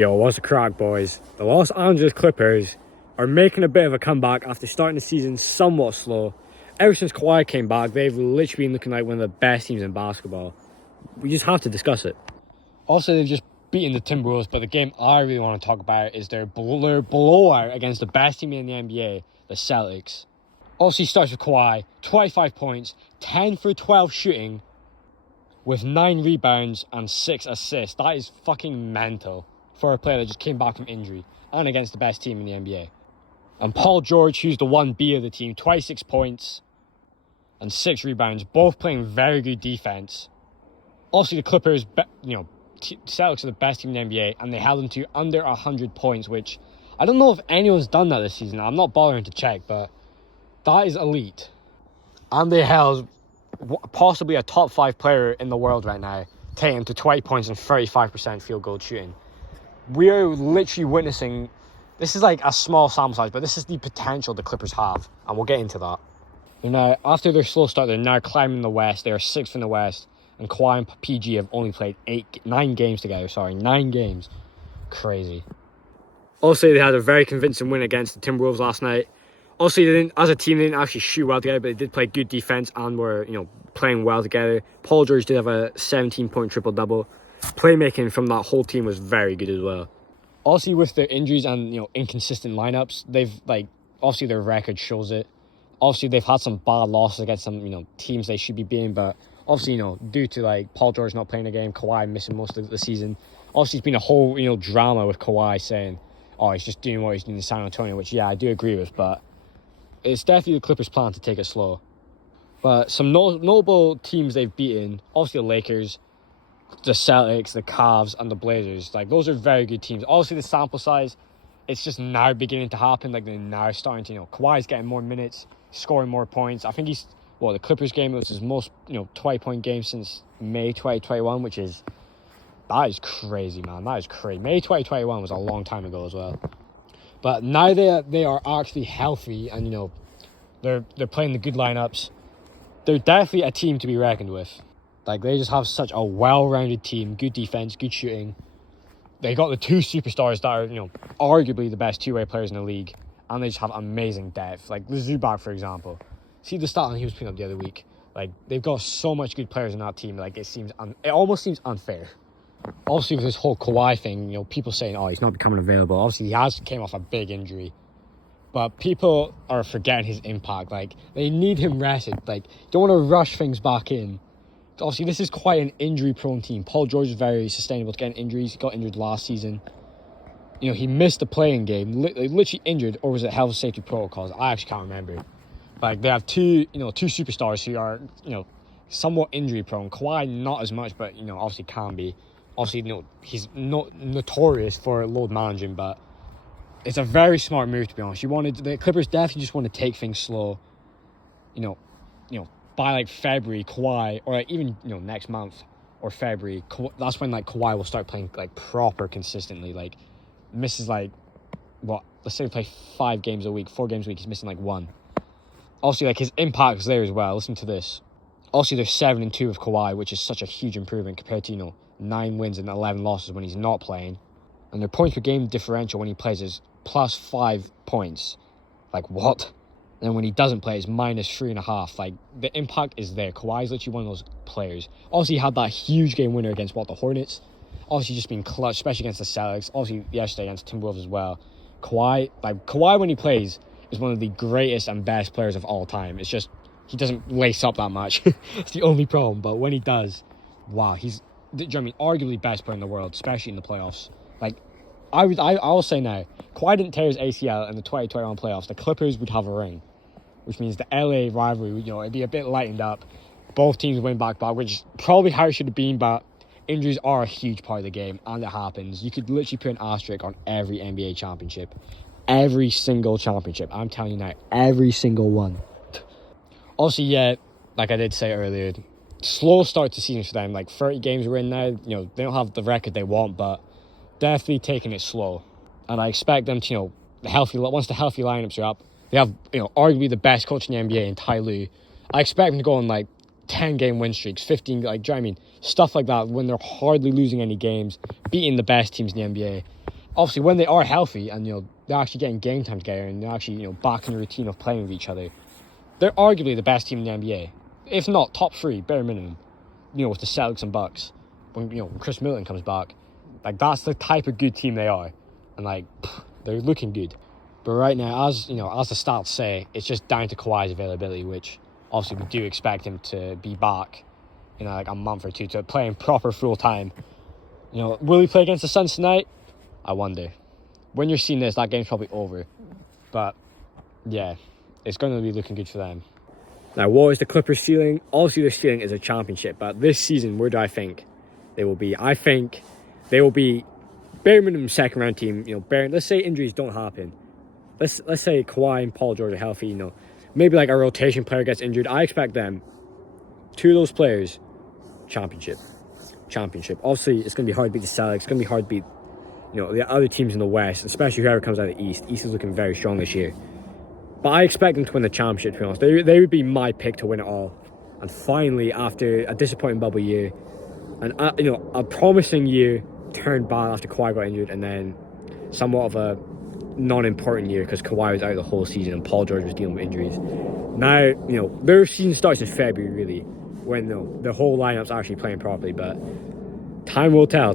Yo, what's the crack, boys? The Los Angeles Clippers are making a bit of a comeback after starting the season somewhat slow. Ever since Kawhi came back, they've literally been looking like one of the best teams in basketball. We just have to discuss it. Also, they've just beaten the Timberwolves, but the game I really want to talk about is their blowout against the best team in the NBA, the Celtics. Also, he starts with Kawhi, 25 points, 10 for 12 shooting, with 9 rebounds and 6 assists. That is fucking mental for a player that just came back from injury and against the best team in the NBA. And Paul George, who's the 1B of the team, 26 points and 6 rebounds, both playing very good defense. Also, the Clippers, Celtics are the best team in the NBA, and they held them to under 100 points, which I don't know if anyone's done that this season. I'm not bothering to check, but that is elite. And they held possibly a top 5 player in the world right now, taking to 20 points and 35% field goal shooting. We are literally witnessing, this is like a small sample size, but this is the potential the Clippers have, and we'll get into that. After their slow start, they're now climbing the West. They are 6th in the West, and Kawhi and PG have only played 9 games together. 9 games. Crazy. Also, they had a very convincing win against the Timberwolves last night. Also, as a team, they didn't actually shoot well together, but they did play good defense and were, playing well together. Paul George did have a 17-point triple-double. Playmaking from that whole team was very good as well. Also, with their injuries and, inconsistent lineups, they've, obviously their record shows it. Obviously, they've had some bad losses against some, teams they should be beating, but obviously, due to, Paul George not playing a game, Kawhi missing most of the season, obviously, it's been a whole, drama with Kawhi saying, oh, he's just doing what he's doing in San Antonio, which, yeah, I do agree with, but it's definitely the Clippers' plan to take it slow. But some notable teams they've beaten, obviously the Lakers, the Celtics, the Cavs, and the Blazers. Those are very good teams. Obviously, the sample size, it's just now beginning to happen. They're now starting to, Kawhi's getting more minutes, scoring more points. I think the Clippers game was his most, 20-point game since May 2021, that is crazy, man. That is crazy. May 2021 was a long time ago as well. But now they are actually healthy and, they're playing the good lineups. They're definitely a team to be reckoned with. They just have such a well-rounded team, good defense, good shooting. They got the 2 superstars that are, arguably the best two-way players in the league. And they just have amazing depth. Like Zubac, for example. See the stat he was putting up the other week. They've got so much good players in that team. It almost seems unfair. Obviously, with this whole Kawhi thing, people saying, oh, he's not becoming available. Obviously, he came off a big injury. But people are forgetting his impact. They need him rested. Don't want to rush things back in. Obviously, this is quite an injury-prone team. Paul George is very sustainable to getting injuries. He got injured last season. He missed the playing game. Literally injured, or was it health and safety protocols? I actually can't remember. They have two superstars who are, somewhat injury-prone. Kawhi, not as much, but, obviously can be. Obviously, he's not notorious for load managing, but it's a very smart move, to be honest. The Clippers definitely just want to take things slow. By February, Kawhi, or even next month or February, that's when Kawhi will start playing proper consistently. Misses let's say they play 5 games a week, 4 games a week, he's missing 1. Also, his impact is there as well. Listen to this. Also, they're 7-2 with Kawhi, which is such a huge improvement compared to 9 wins and 11 losses when he's not playing. And their points per game differential when he plays is plus 5 points. What? And when he doesn't play, it's minus 3.5. The impact is there. Kawhi's literally one of those players. Obviously, he had that huge game winner against the Hornets. Obviously, just being clutch, especially against the Celtics. Obviously, yesterday against the Timberwolves as well. Kawhi when he plays is one of the greatest and best players of all time. It's just he doesn't lace up that much. It's the only problem. But when he does, wow, he's arguably best player in the world, especially in the playoffs. I will say now, Kawhi didn't tear his ACL in the 2021 playoffs. The Clippers would have a ring, which means the LA rivalry, it'd be a bit lightened up. Both teams win back-to-back, which is probably how it should have been, but injuries are a huge part of the game, and it happens. You could literally put an asterisk on every NBA championship. Every single championship. I'm telling you now, every single one. Also, yeah, like I did say earlier, slow start to season for them. 30 games we're in now. They don't have the record they want, but definitely taking it slow. And I expect them to, once the healthy lineups are up, they have, arguably the best coach in the NBA in Ty Lue. I expect them to go on 10-game win streaks, 15, do you know what I mean? Stuff like that when they're hardly losing any games, beating the best teams in the NBA. obviously when they are healthy and they're actually getting game time together and they're actually back in the routine of playing with each other, they're arguably the best team in the NBA, if not top 3, bare minimum. With the Celtics and Bucks, when Chris Middleton comes back, like that's the type of good team they are, and they're looking good. But right now, as the stats say, it's just down to Kawhi's availability, which obviously we do expect him to be back in like a month or two to playing proper full time. Will he play against the Suns tonight? I wonder. When you're seeing this, that game's probably over. But yeah, it's going to be looking good for them. Now, what is the Clippers' ceiling? Obviously, their ceiling is a championship. But this season, where do I think they will be? I think they will be bare minimum second round team. Let's say injuries don't happen. Let's say Kawhi and Paul George are healthy. Maybe like a rotation player gets injured. I expect them, 2 of those players, championship. Obviously, it's going to be hard to beat the Celtics. It's going to be hard to beat the other teams in the West, especially whoever comes out of the East. East is looking very strong this year. But I expect them to win the championship, to be honest. They would be my pick to win it all. And finally, after a disappointing bubble year, and a promising year turned bad after Kawhi got injured, and then somewhat of a non-important year because Kawhi was out the whole season and Paul George was dealing with injuries. Now, their season starts in February, really, when the whole lineup's actually playing properly. But time will tell.